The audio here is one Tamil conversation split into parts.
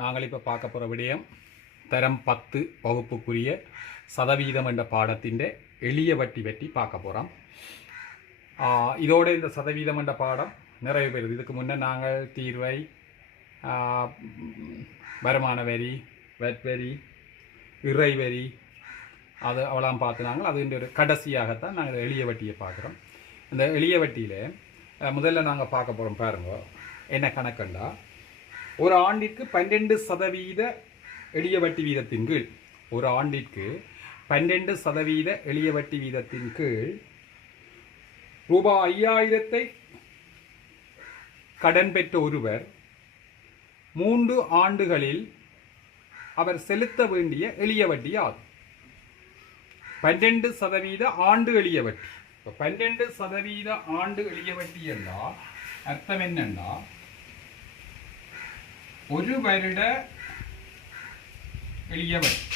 நாங்கள் இப்போ பார்க்க போகிற விடயம் தரம் 10 வகுப்புக்குரிய சதவீதம் என்ற பாடத்தின் எளிய வட்டி பற்றி பார்க்க போகிறோம். இதோட இந்த சதவீதம் என்ற பாடம் நிறைவு பெறுது. இதுக்கு முன்னே நாங்கள் தீர்வை, வருமான வரி, வெட் வரி, இறை வரி அது அவ்வளோ பார்த்துனாங்க. அது ஒரு கடைசியாகத்தான் நாங்கள் எளிய வட்டியை பார்க்குறோம். இந்த எளிய வட்டியில் முதல்ல நாங்கள் பார்க்க போகிறோம். பாருங்க என்ன கணக்குண்டா, ஒரு ஆண்டிற்கு 12% எளிய வட்டி வீதத்தின் கீழ், ஒரு ஆண்டிற்கு 12% எளிய வட்டி வீதத்தின் கீழ் ரூபாய் 5000 கடன் பெற்ற ஒருவர் 3 ஆண்டுகளில் அவர் செலுத்த வேண்டிய எளிய வட்டி ஆகும். 12% ஆண்டு எளிய வட்டி. இப்போ 12% ஆண்டு எளிய வட்டி என்றால் அர்த்தம் என்னன்னா, ஒரு வருட எளிய வட்டி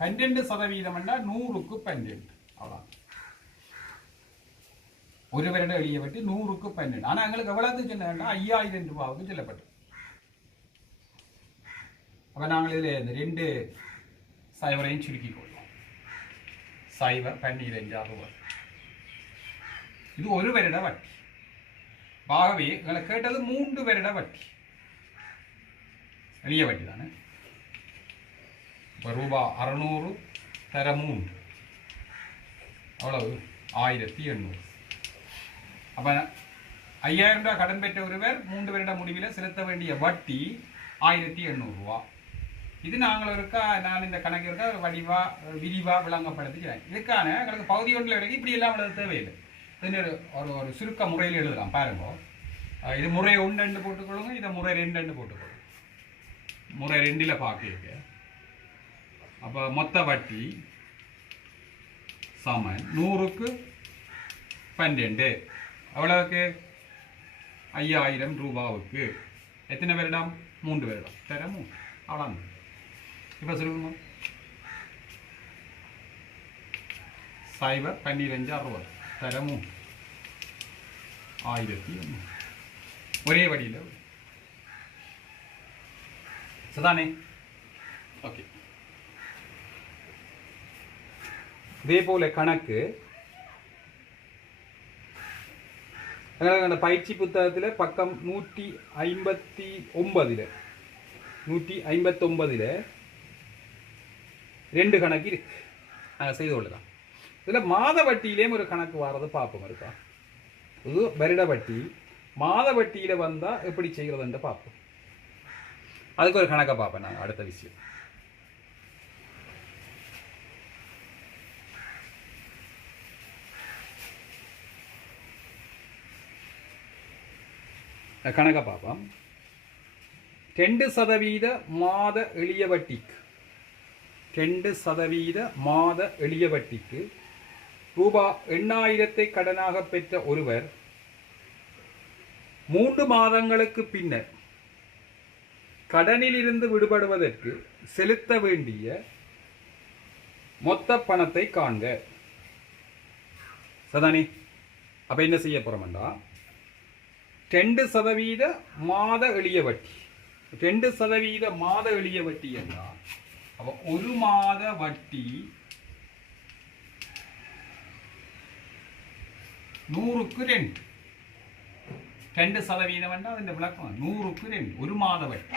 12% என்றால் 100க்கு 12. அவ்வளோ. ஒரு வருட எளிய வட்டி 100க்கு 12. ஆனால் எங்களுக்கு எவ்வளவு சொன்னா 5000 ரூபாவுக்கு சொல்லப்பட்டது. அப்போ நாங்கள் இதில் இந்த 2 சைவரையும் சுருக்கி கொள்வோம். சைவர் 12 இது ஒரு வருட வட்டி. ஆகவே எங்களை கேட்டது 3 வருட வட்டி, எளிய வட்டி தானே. இப்போ ரூபாய் 600 தர 3 அவ்வளவு 1800. அப்போ 5000 ரூபாய் கடன் பெற்ற ஒருவர் 3 வருட முடிவில் செலுத்த வேண்டிய வட்டி 1800 ரூபா. இது நாங்கள் இருக்கா, நான் இந்த கணக்கு இருக்கா விரிவா விளங்கப்படுத்துகிறேன். இதுக்கான எங்களுக்கு பகுதி ஒன்றில் வரைக்கும் இப்படி எல்லாம் எழுத தேவையில்லை. ஒரு சுருக்க முறையில் எழுதலாம். பாருங்க, இது முறை 1 போட்டுக்கொள்ளுங்க, இதை முறை 2 போட்டுக்கொள்ளுங்க. முறை 2ல் பார்க்க அப்போ மொத்த வட்டி சமன் 100க்கு 12. எவ்வளவுக்கு? 5000 ரூபாவுக்கு எத்தனை வருடம்? 3 வருடம் தர 3. அவ்வளோ. இப்போ சொல்லுங்க, சைவர் 1260 தர 3 1000. ஒரே வழியில் சரிதானே? ஓகே. இதே போல கணக்கு அந்த பயிற்சி புத்தகத்தில் பக்கம் 159 2 கணக்கு இருக்கு. செய்து கொள்ளலாம். இதில் மாத வட்டியிலேயும் ஒரு கணக்கு வாரது பார்ப்போம். இருக்கா? இது வருட வட்டி. மாத வட்டியில் வந்தால் எப்படி செய்கிறதுன்ற பார்ப்போம். அதுக்கு ஒரு கணக்கை பார்ப்பேன் நான். அடுத்த விஷயம் கணக்கை பார்ப்போம். 2% மாத எளிய வட்டிக்கு, 2% மாத எளிய வட்டிக்கு ரூபாய் 8000 கடனாக பெற்ற ஒருவர் 3 மாதங்களுக்கு பின்னர் கடனில் இருந்து விடுபடுவதற்கு செலுத்த வேண்டிய மொத்த பணத்தை காண்க. சதானே? அப்ப என்ன செய்ய போறோம்டா, 2% மாத எளிய வட்டி, 2% மாத எளிய வட்டி என்றால் அப்ப ஒரு மாத வட்டி 100க்கு 2. 2% வேண்டாம். இந்த விளக்கம் 100க்கு 2 ஒரு மாத வட்டி.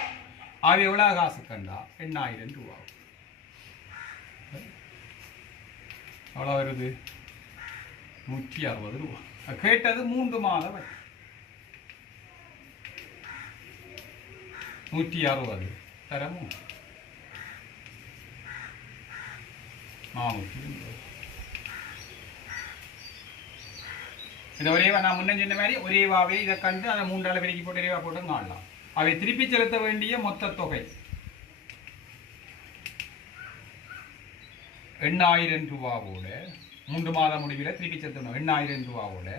அது எவ்வளவு காசு கண்டா 8000 ரூபா. எவ்வளோ வருது? 160 ரூபா. கேட்டது 3 மாத வட்டி 160 தர 3 420. இதை ஒரேவா நான் முன்ன சொன்ன மாதிரி ஒரேவாவே இதை கண்டு அதை 3ஆல் பெருக்கி போட்டு ஒரேவா போட்டு காணலாம். அவை திருப்பி செலுத்த வேண்டிய மொத்த தொகை 8000 ரூபாவோட 3 மாத முடிவில் திருப்பி செலுத்தணும். 8000 ரூபாவோட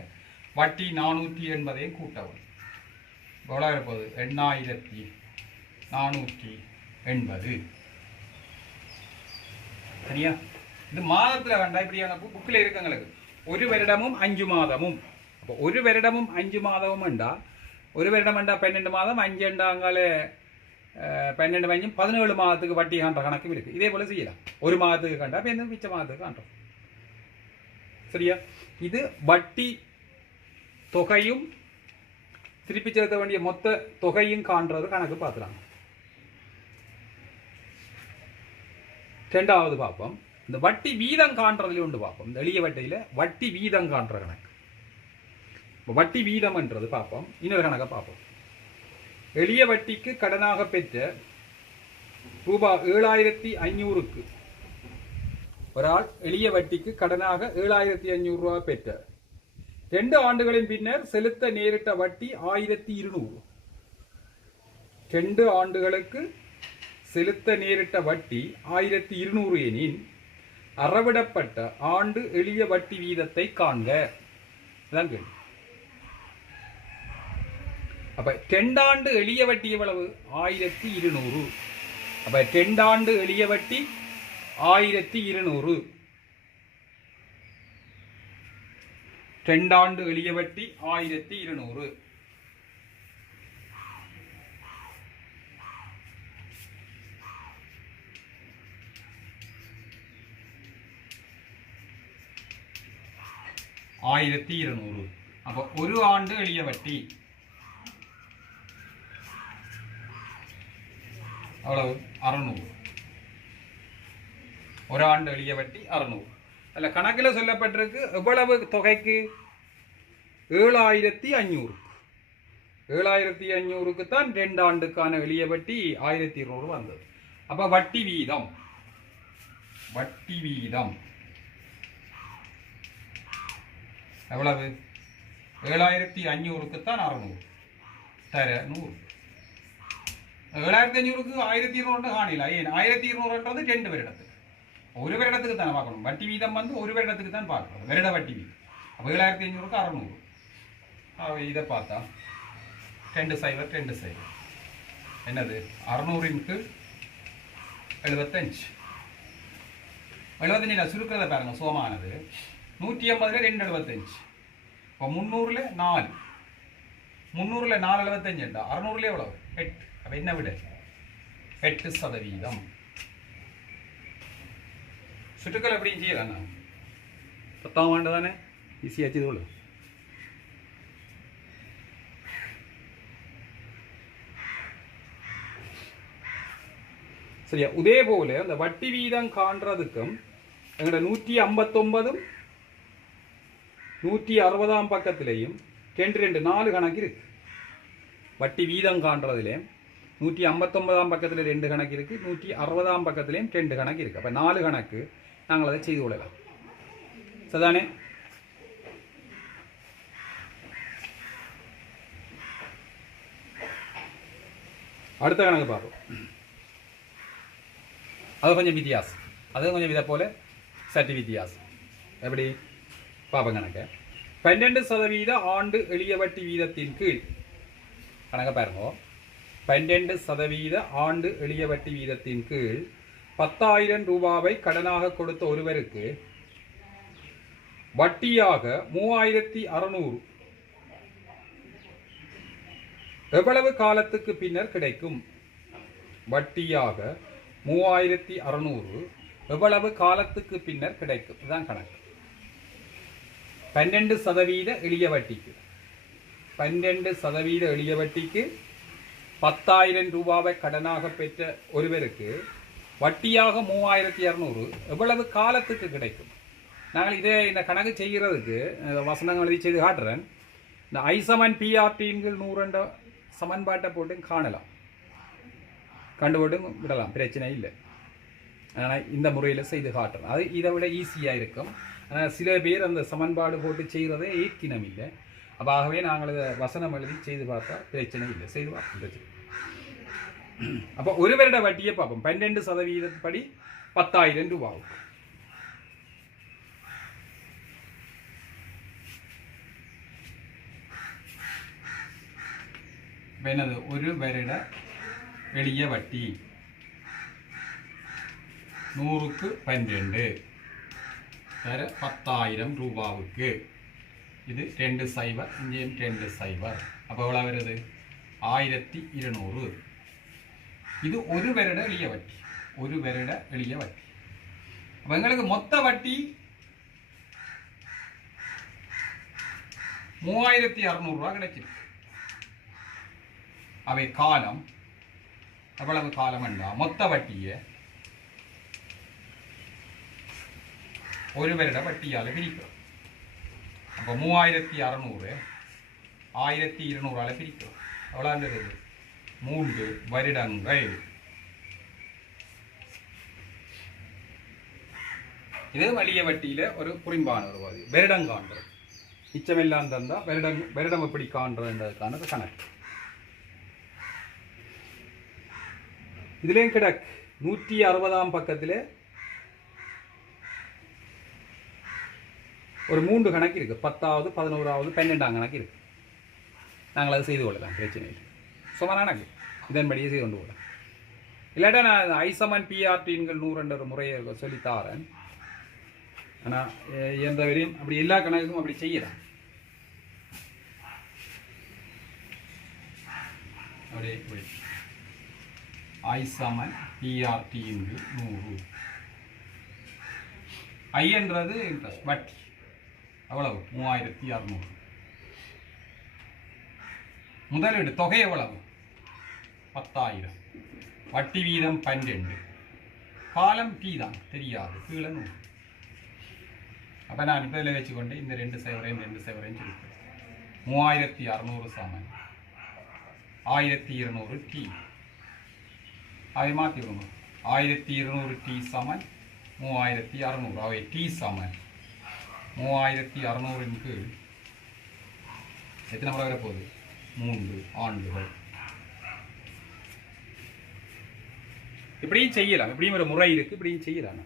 வட்டி 480 கூட்டவும் எவ்வளோ இருப்பது? 8480. சரியா? இது மாதத்தில் வேண்டாம். இப்படியான புக்கில் இருக்கங்களுக்கு ஒரு வருடமும் 5 மாதமும். அப்போ ஒரு வருடமும் 5 மாதமும் என்றால் ஒரு வருடம் என்றால் 12 மாதம், 5 என்றாங்கால 12 5 17 மாதத்துக்கு வட்டி காண்ற கணக்கும் இருக்கு. இதே போல செய்யலாம். ஒரு மாதத்துக்கு கண்டா இப்போ மிச்ச மாதத்துக்கு காண்றோம். சரியா? இது வட்டி தொகையும் திருப்பி செலுத்த வேண்டிய மொத்த தொகையும் காண்றது கணக்கு பார்த்துறாங்க. ரெண்டாவது பார்ப்போம், இந்த வட்டி வீதம் காண்றதுல ஒன்று பார்ப்போம். இந்த எளிய வட்டியில வட்டி வீதம் காண்ற கணக்கு. வட்டி வீதம் என்றது பார்ப்போம். இன்னொரு கணக்கை பார்ப்போம். எளிய வட்டிக்கு கடனாக பெற்ற ரூபாய் 7500க்கு ஒரு ஆள் எளிய வட்டிக்கு கடனாக 7500 ரூபாய் பெற்ற 2 ஆண்டுகளின் பின்னர் செலுத்த நேரிட்ட வட்டி 1200. 2 ஆண்டுகளுக்கு செலுத்த நேரிட்ட வட்டி 1200 எனின் அறவிடப்பட்ட ஆண்டு எளிய வட்டி வீதத்தை காண்க. அப்ப 2 ஆண்டு எளிய வட்டி எவ்வளவு? 1200. அப்ப 2 ஆண்டு எளிய வட்டி 1200. 2 ஆண்டு எளிய வட்டி 1200. அப்ப ஒரு ஆண்டு எளிய வட்டி அவ்வளவு 600. ஒரு ஆண்டு எளிய வட்டி 600. அதில் கணக்கில் சொல்லப்பட்டிருக்கு எவ்வளவு தொகைக்கு? 7500. 7500க்கு தான் 2 ஆண்டுக்கான எளிய வட்டி 1200 வந்தது. அப்ப வட்டி வீதம் எவ்வளவு? 7500க்கு தான் 600 தர 100. 7500க்கு 1200 காணல. ஏன் 1200ன்றது 2 வருடத்துக்கு. ஒரு வருடத்துக்கு தான் பார்க்கணும். வட்டி வீதம் வந்து ஒரு வருடத்துக்கு தான் பார்க்கணும். வருட வட்டி வீதம். அப்போ 7500க்கு 600. இதை பார்த்தா 2 என்னது? 600ன் கீழ் 75. 75 நான் சுருக்கிறத பாருங்க. சோமானது 150ல் 275. இப்போ 300ல் 4. 300ல் 4 75. 600ல் எவ்வளவு? 8. அப்ப என்ன விட? 8%. சுற்றுக்கள் எப்படியும் செய்யலாம். 10ஆம் ஆண்டு தானே ஈஸியாக செய்து. சரியா? இதே போல இந்த வட்டி வீதம் காண்றதுக்கும் எங்களோட 159 160ஆம் பக்கத்திலையும் 2 4 கணக்கு இருக்கு. வட்டி வீதம் காண்றதுல 159ஆம் பக்கத்தில் 2 கணக்கு இருக்கு, 160ஆம் பக்கத்திலையும் 2 கணக்கு இருக்கு. அப்ப 4 கணக்கு நாங்கள் அதை செய்து கொள்ளலாம். சரிதானே? அடுத்த கணக்கு பார்ப்போம். அது கொஞ்சம் வித்தியாசம். அது கொஞ்சம் இதை போல சற்று வித்தியாசம். எப்படி பார்ப்போம் கணக்கு? 12% ஆண்டு எளிய வட்டி வீதத்தின் கீழ் கணக்க பாருங்க. 12% ஆண்டு எளிய வட்டி வீதத்தின் கீழ் 10,000 ரூபாவை கடனாக கொடுத்த ஒருவருக்கு வட்டியாக 3,600 எவ்வளவு காலத்துக்கு பின்னர் கிடைக்கும்? வட்டியாக 3,600 எவ்வளவு காலத்துக்கு பின்னர் கிடைக்கும்? இதுதான் கணக்கு. 12% எளிய வட்டிக்கு 12% எளிய வட்டிக்கு 10,000 ரூபாவை கடனாக பெற்ற ஒருவருக்கு வட்டியாக 3,600 எவ்வளவு காலத்துக்கு கிடைக்கும்? நாங்கள் இந்த கணக்கு செய்கிறதுக்கு வசனங்கள் எழுதி செய்து காட்டுறேன். இந்த I = PRT 100 சமன்பாட்டை போட்டு காணலாம், கண்டுபோட்டு விடலாம், பிரச்சனை இல்லை. ஆனால் இந்த முறையில் செய்து காட்டுறேன். அது இதை விட ஈஸியாக இருக்கும். ஆனால் சில பேர் அந்த சமன்பாடு போட்டு செய்கிறதே ஏற்கினம் இல்லை. ஆகவே நாங்கள் இதை வசனம் எழுதி செய்து பார்த்தா பிரச்சனை இல்லை, செய்து பார்ப்போம். அப்போ ஒரு வருட வட்டியை பார்ப்போம். 12% படி 10,000 ரூபாவுக்கு. என்னது? ஒரு வருட எளிய வட்டி 100க்கு 12 10,000 ரூபாவுக்கு இது 2 சைபர், இங்கேயும் 2 சைபர். அப்போ எவ்வளோ வருது? 1200. இது ஒரு வருட எளிய வட்டி, ஒரு வருட எளிய வட்டி. அப்போ எங்களுக்கு மொத்த வட்டி 3600 ரூபா கிடைச்சிருக்கு. அவை காலம் எவ்வளவு காலம் என்றா மொத்த வட்டியை ஒரு வருட வட்டியால் பிரிக்கிறோம். அப்போ 3600 1200 பிரிக்கிறோம். எவ்வளோன்றது 3 வருடங்கள். இது வலிய வட்டியில ஒரு புரிம்பான ஒரு வாதி. வருடம் காண்றது மிச்சமெல்லாம் தந்தா வருடம் எப்படி காண்றதுன்றதுக்கான கணக்கு. இதுலேயும் கிடக்கு 160ஆம் பக்கத்தில் ஒரு 3 கணக்கு இருக்கு. 10வது 11வது 12ஆம் கணக்கு இருக்கு. நாங்கள் அதை செய்து கொள்ளலாம், பிரச்சனை இல்லை. சுமார் கணக்கு இதன்படியே செய்து கொண்டு போகலாம். இல்லாட்டா நான் ஐசமன் பிஆர்டின்கள் 100 ஒரு முறையை சொல்லித்தாரேன். ஆனால் எந்த வரையும் அப்படி எல்லா கணக்குக்கும் அப்படி செய்யலாம். அப்படியே ஐசமன் பிஆர்டி 100. ஐ என்றது இன்ட்ரெஸ்ட் வட்டி எவ்வளவு? 3600. முதலீடு தொகை எவ்வளவு? 10,000. வட்டி வீதம் 12. காலம் டி தான் தெரியாது, கீழே 100. அப்போ நான் இப்போ இதில் வச்சுக்கொண்டு இந்த 2 சைவரையும் 2 சைவரையும் சொல்லிக்கிறேன். 3600 சமன் 1200 டி. அவை மாற்றி விடுங்க. 1200 டி சமன் 3600. அவை டி சமன் 3600 கீழ் எத்தனை முறை வர போகுது? 3 ஆண்டுகள். இப்படியும் செய்யலாம், இப்படியும் ஒரு முறை இருக்கு, இப்படியும் செய்யலாம்.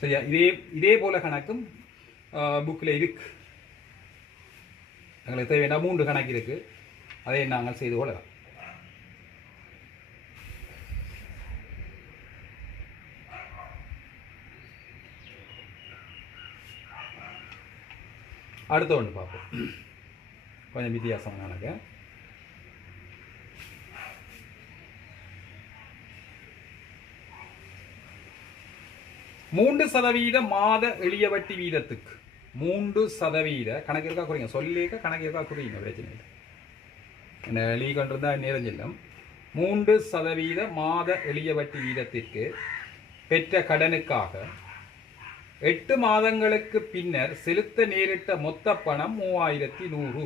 சரியா? இதே போல கணக்கும் புக்கில் இருக்கு. எங்களுக்கு தேவையான 3 கணக்கு இருக்கு, அதை நாங்கள் செய்து கொள்ளலாம். அடுத்த ஒன்று பார்ப்போம், கொஞ்சம் வித்தியாசம் கணக்கு. மூன்று சதவீத மாத எளிய வட்டி வீதத்துக்கு 3% கணக்கு இருக்கா குறிங்க, சொல்லிக்க கணக்கு இருக்கா குறிங்க, பிரச்சனை இல்லை. என்ன எழுதிக்கொண்டிருந்தா நேரம் செல்லும். 3% மாத எளிய வட்டி வீதத்திற்கு பெற்ற கடனுக்காக 8 மாதங்களுக்கு பின்னர் செலுத்த நேரிட்ட மொத்த பணம் 3100.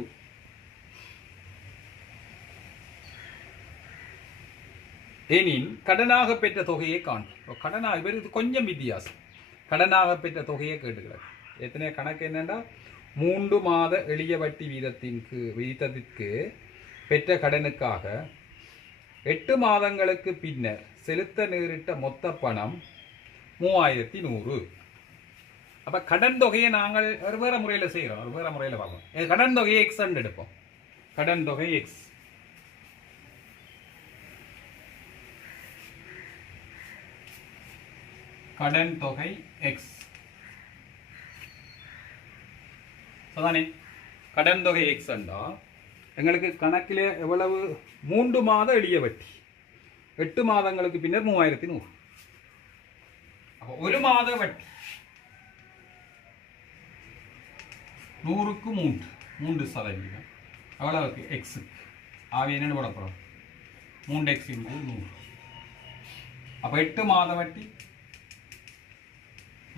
எனின் கடனாக பெற்ற தொகையை காணும். கடனாக இது கொஞ்சம் வித்தியாசம். கடனாக பெற்ற தொகையை கேட்டுக்கிறார். எத்தனை கணக்கு என்னன்னா 3 மாத எளிய வட்டி வீதத்திற்கு பெற்ற கடனுக்காக 8 மாதங்களுக்கு பின்னர் செலுத்த நேரிட்ட மொத்த பணம் 3100. அப்ப கடன் தொகையை நாங்கள் வேற முறையில் செய்கிறோம், வேற முறையில் பார்ப்போம். கடன் தொகையை எக்ஸ் எடுப்போம். கடன் தொகை எக்ஸ். கடன் தொகை எக்ஸ் அதானே. கடன் தொகை எக்ஸ் என்றா எங்களுக்கு கணக்கில் எவ்வளவு? 3 மாத எளிய வட்டி 8 மாதங்களுக்கு பின்னர் 3100. அப்போ ஒரு மாத வட்டி 100க்கு 3% எவ்வளவுக்கு? எக்ஸுக்கு. ஆவி என்னென்னு போட போகிறோம்? 3x × 100. அப்போ 8 மாத வட்டி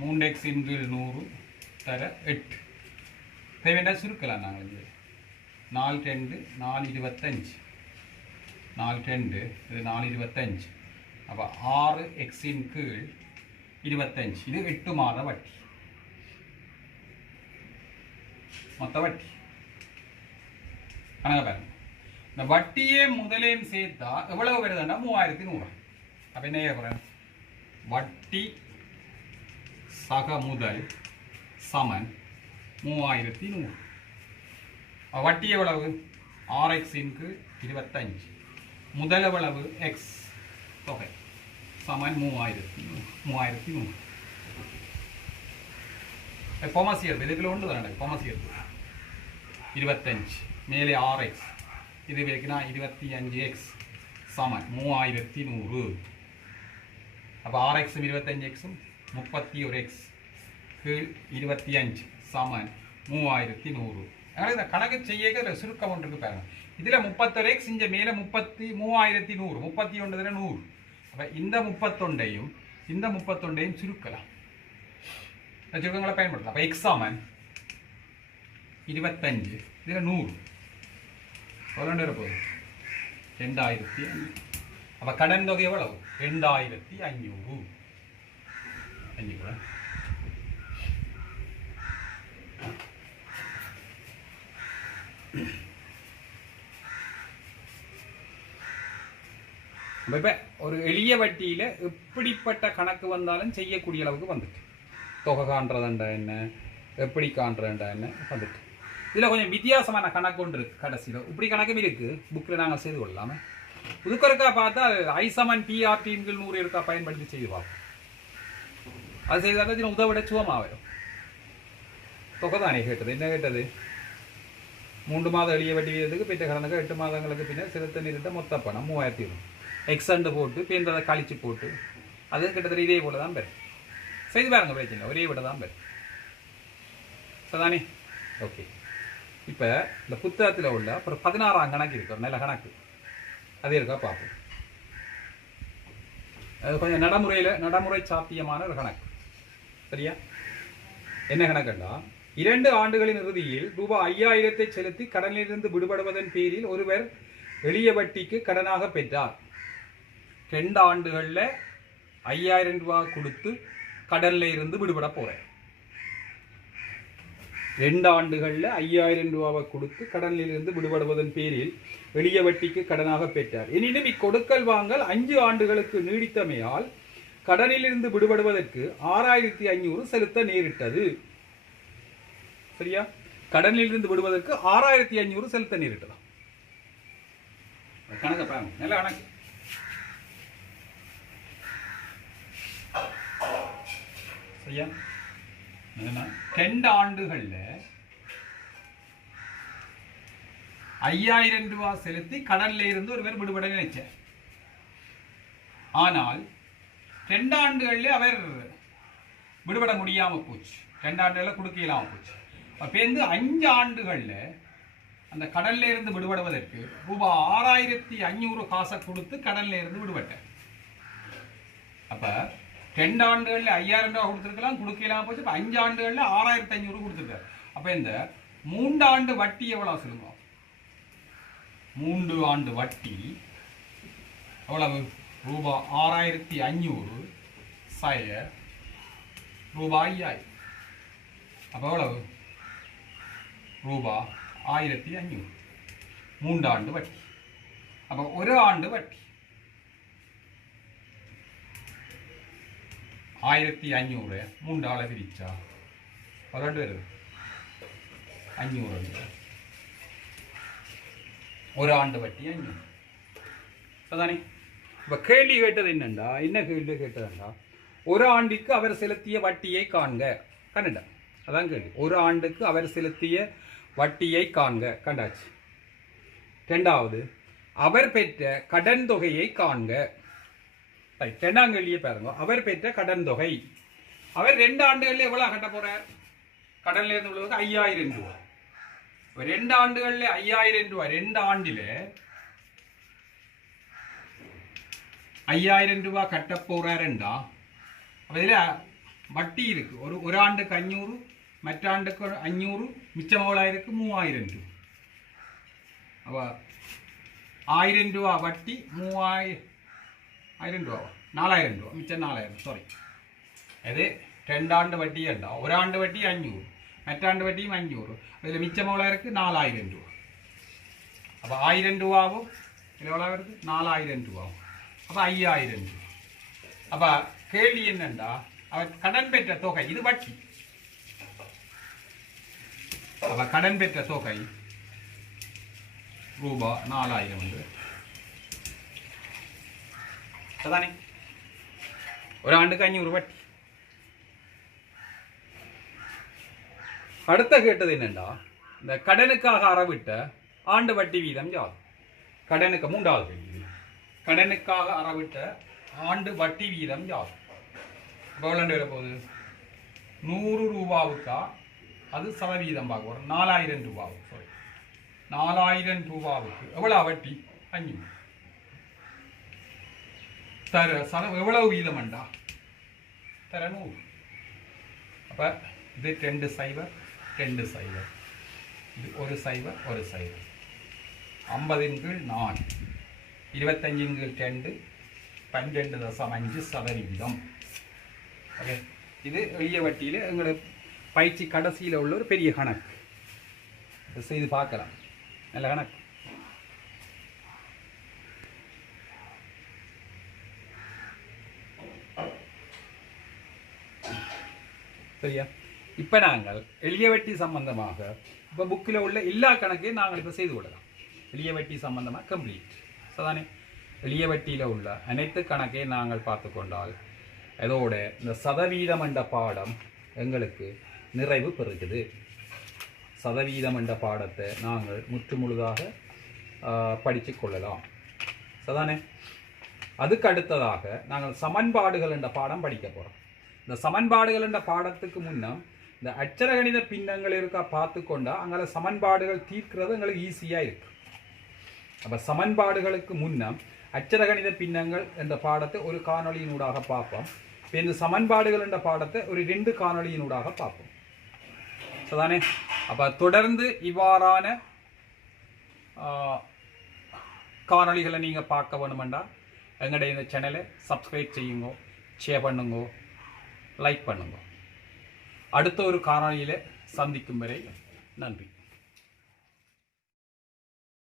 3x × 100 தர 8. தேவையா சுருக்கலாம். நாங்கள் 4 2 4 25 4 2 இது 4 25. அப்போ 6x கீழ் 25. இது 8 மாத வட்டி, மொத்த வட்டி கணக்கு பாருங்க. இந்த வட்டியே முதலையும் சேர்த்தா எவ்வளவு வருதுன்னா 3100. அப்போ என்ன செய்யப்படுறேன்? வட்டி சக முதல் சமன் 3100. வட்டி எவ்வளவு? 6x × 25. முதல் எவ்வளவு? எக்ஸ் தொகை. சமன் 3100 பொமசியர் இதுக்குள்ள ஒன்று தானே பொமசியர் 25 மேலே 6x இது வைக்கினா 25x சமன் 3100. அப்போ 6x 25x 31x கீழ் 25 சமன் 3100. அதனால் இந்த கணக்கு செய்ய சுருக்கம் ஒன்று இருக்கு பாருங்க. இதில் 31x இங்கே மேலே 3100 31 100. அப்போ இந்த 31ஐயும் இந்த 31ஐயும் சுருக்கலாம். சுருக்கங்களை பயன்படுத்தலாம். அப்போ எக்ஸ் சமன் 25 இதில் 100 எவ்வளோ இருப்போது 2500. அப்போ கடன் தொகை எவ்வளவு 2500. கூட இப்போ ஒரு எளிய வட்டியில் எப்படிப்பட்ட கணக்கு வந்தாலும் செய்யக்கூடிய அளவுக்கு வந்துட்டு தொகை காண்றதுண்டா என்ன எப்படி காண்றதுண்டா என்ன வந்துட்டு. இதில் கொஞ்சம் வித்தியாசமான கணக்கு ஒன்று இருக்குது. கடைசியில் இப்படி கணக்கும் இருக்குது. புக்கில் நாங்கள் செய்து கொள்ளலாமல் புதுக்கருக்கா பார்த்தா ஐ சமன் PRT/100 இருக்கா பயன்படுத்தி செய்து பார்ப்போம். அது செய்தால் உதவிட சுவமாகும். தொகை தானே கேட்டது. என்ன கேட்டது 3 மாதம் எளிய வட்டி வீதத்துக்கு பெற்ற கடனுக்கு 8 மாதங்களுக்கு பின்னர் செலுத்த நேரிட்ட மொத்த பணம் 3000. எக்ஸண்டு போட்டு பேருந்ததை கழிச்சு போட்டு அது கிட்டத்தட்ட இதே போல தான் பெறும். செய்து பாருங்க பிரச்சனை ஒரே விட தான் பெறும். சரிதானே? ஓகே. இப்போ இந்த புத்தகத்தில் உள்ள அப்புறம் 16ஆம் கணக்கு இருக்கு. ஒரு நல்ல கணக்கு அது இருக்கா பார்ப்போம். அது கொஞ்சம் நடைமுறை சாத்தியமான ஒரு கணக்கு. சரியா? என்ன கணக்குன்னா 2 ஆண்டுகளின் இறுதியில் ரூபாய் 5000 செலுத்தி கடனிலிருந்து விடுபடுவதன் பேரில் ஒருவர் எளிய வட்டிக்கு கடனாக பெற்றார். 2 ஆண்டுகளில் 5000 ரூபாய் கொடுத்து கடனில் இருந்து விடுபட போறேன். 2 ஆண்டுகளில் 5000 ரூபாவை கொடுத்து கடனில் இருந்து விடுபடுவதன் பேரில் எளிய வட்டிக்கு கடனாக பெற்றார். எனினும் இக்கொடுக்கல் வாங்கல் 5 ஆண்டுகளுக்கு நீடித்தமையால் கடனிலிருந்து விடுபடுவதற்கு 6500 செலுத்த நேரிட்டது. சரியா? கடனிலிருந்து விடுவதற்கு 6500 செலுத்த நேரிட்டதா? கணக்கு பாருங்க. நல்ல கணக்கு. சரியா? 2 ஆண்டுகள்ல 5000 ரூபாய் செலுத்தி கடன்ல இருந்து ஒருவர் விடுபட நினைச்சார். ஆனால் 2 ஆண்டுகள்ல அவர் விடுபட முடியாம போச்சு. 2 ஆண்டுகள்ல கொடுக்க இல்லாம போச்சு. அப்ப 5 ஆண்டுகள்ல அந்த கடல்ல இருந்து விடுபடுவதற்கு ரூபாய் 6500 காசை கொடுத்து கடல்ல இருந்து விடுபட்டார். அப்ப 2 ஆண்டுகள்ல 5000 ரூபாய் கொடுத்துருக்கலாம், கொடுக்கலாம் போச்சு. 5 ஆண்டுகள்ல 6500 கொடுத்துருக்காரு. அப்ப இந்த 3 ஆண்டு வட்டி எவ்வளவு சொல்லுங்க? 3 ஆண்டு வட்டி எவ்வளவு? ரூபாய் 6500 சய ரூபாய் 5000. அப்ப எவ்வளவு? ரூபாய் 1500. 3 ஆண்டு வட்டி. அப்ப 1 ஆண்டு வட்டி 1500 3 ஆளை பிரிச்சா வருது 500. 1 ஆண்டு வட்டி 500. அதானே? இப்ப கேள்வி கேட்டது என்னண்டா, என்ன கேள்வி கேட்டதுண்டா, 1 ஆண்டுக்கு அவர் செலுத்திய வட்டியை காண்க. கண்டா? அதான் கேள்வி. 1 ஆண்டுக்கு அவர் செலுத்திய வட்டியை காண்க. கண்டாச்சு. 2வது அவர் பெற்ற கடன் தொகையை காண்க. 2ஆம் கேள்வியை பாருங்க. அவர் பெற்ற கடன் தொகை. அவர் 2 ஆண்டுகள்ல எவ்வளவு கட்ட போறார்? கடன்ல இருந்து உள்ளவங்க 5000 ரூபாய். 2 ஆண்டுகள்ல 5000 ரூபாய். 2 ஆண்டில 5000 ரூபாய் கட்ட போறாருண்டா இதுல வட்டி இருக்கு. ஒரு ஆண்டுக்கு 500, மற்ற ஆண்டுக்கு 500, மிச்சம் எவ்வளவு இருக்கு? 3000 ரூபாய். அப்ப 1000 ரூபாய் வட்டி 3000 ரூபா 4000 ரூபா மிச்சம் 4000. சாரி, அது 2 ஆண்டு வட்டி உண்டா. 1 ஆண்டு வட்டி 500, மற்ற ஆண்டு வட்டியும் 500. அதில் மிச்சம் எவ்வளோ இருக்கு? 4000 ரூபா. அப்போ 1000 ரூபாவும் இதில் எவ்வளோ வருது? 4000 ரூபாவும். அப்போ 5000 ரூபா. அப்போ கேள்வி என்னண்டா, அவர் கடன் பெற்ற தொகை, இது வட்டி. அப்போ கடன் பெற்ற தொகை ரூபாய் 4000 வந்து அதானே. ஒரு ஆண்டுக்கு 500 வட்டி. அடுத்த கேட்டது என்னண்டா, இந்த கடனுக்காக அறவிட்ட ஆண்டு வட்டி வீதம் யாது? கடனுக்கு 3வது கேள்வி. கடனுக்காக அறவிட்ட ஆண்டு வட்டி வீதம் யாது? எவ்வளோ வர போகுது? 100 ரூபாவுக்கா அது சதவீதம் பார்க்க ஒரு 4000 ரூபாவுக்கு, சாரி 4000 ரூபாவுக்கு எவ்வளோ வட்டி? 500. தர எவ்வளவு வீதம்ண்டா? தர 100. அப்போ இது 2 சைபர் 2 சைபர், இது ஒரு சைபர் ஒரு சைபர். 50/4 25/2 12.5%. ஓகே, இது எளிய வட்டியில் எங்களோட பயிற்சி கடைசியில் உள்ள ஒரு பெரிய கணக்கு. செய்து பார்க்கலாம். நல்ல கணக்கு. சரியா? இப்போ நாங்கள் எளிய வட்டி சம்பந்தமாக இப்போ புக்கில் உள்ள எல்லா கணக்கையும் நாங்கள் இப்போ செய்து கொள்ளலாம். எளிய வட்டி சம்பந்தமாக கம்ப்ளீட். சரிதானே? எளிய வட்டியில் உள்ள அனைத்து கணக்கையும் நாங்கள் பார்த்து கொண்டால் அதோட இந்த சதவீதம் என்ற பாடம் எங்களுக்கு நிறைவு பெறுகிறது. சதவீதம் என்ற பாடத்தை நாங்கள் முற்றுமுழுதாக படித்து கொள்ளலாம். சரிதானே? அதுக்கு அடுத்ததாக நாங்கள் சமன்பாடுகள் என்ற பாடம் படிக்க போகிறோம். இந்த சமன்பாடுகள் என்ற பாடத்துக்கு முன்னம் இந்த அட்சரகணித பின்னங்கள் இருக்கா பார்த்து கொண்டா அங்கே சமன்பாடுகள் தீர்க்கிறது எங்களுக்கு ஈஸியாக இருக்கு. அப்போ சமன்பாடுகளுக்கு முன்னம் அட்சரகணித பின்னங்கள் என்ற பாடத்தை ஒரு காணொலியினூடாக பார்ப்போம். இப்போ இந்த சமன்பாடுகள் என்ற பாடத்தை ஒரு 2 காணொலியினூடாக பார்ப்போம். சரிதானே? அப்போ தொடர்ந்து இவ்வாறான காணொலிகளை நீங்கள் பார்க்க வேணுமெண்டா எங்களுடைய இந்த சேனலை சப்ஸ்கிரைப் செய்யுங்க, ஷேர் பண்ணுங்க, லைக் பண்ணுங்க. அடுத்த ஒரு காணொலியில் சந்திக்கும் வரை நன்றி.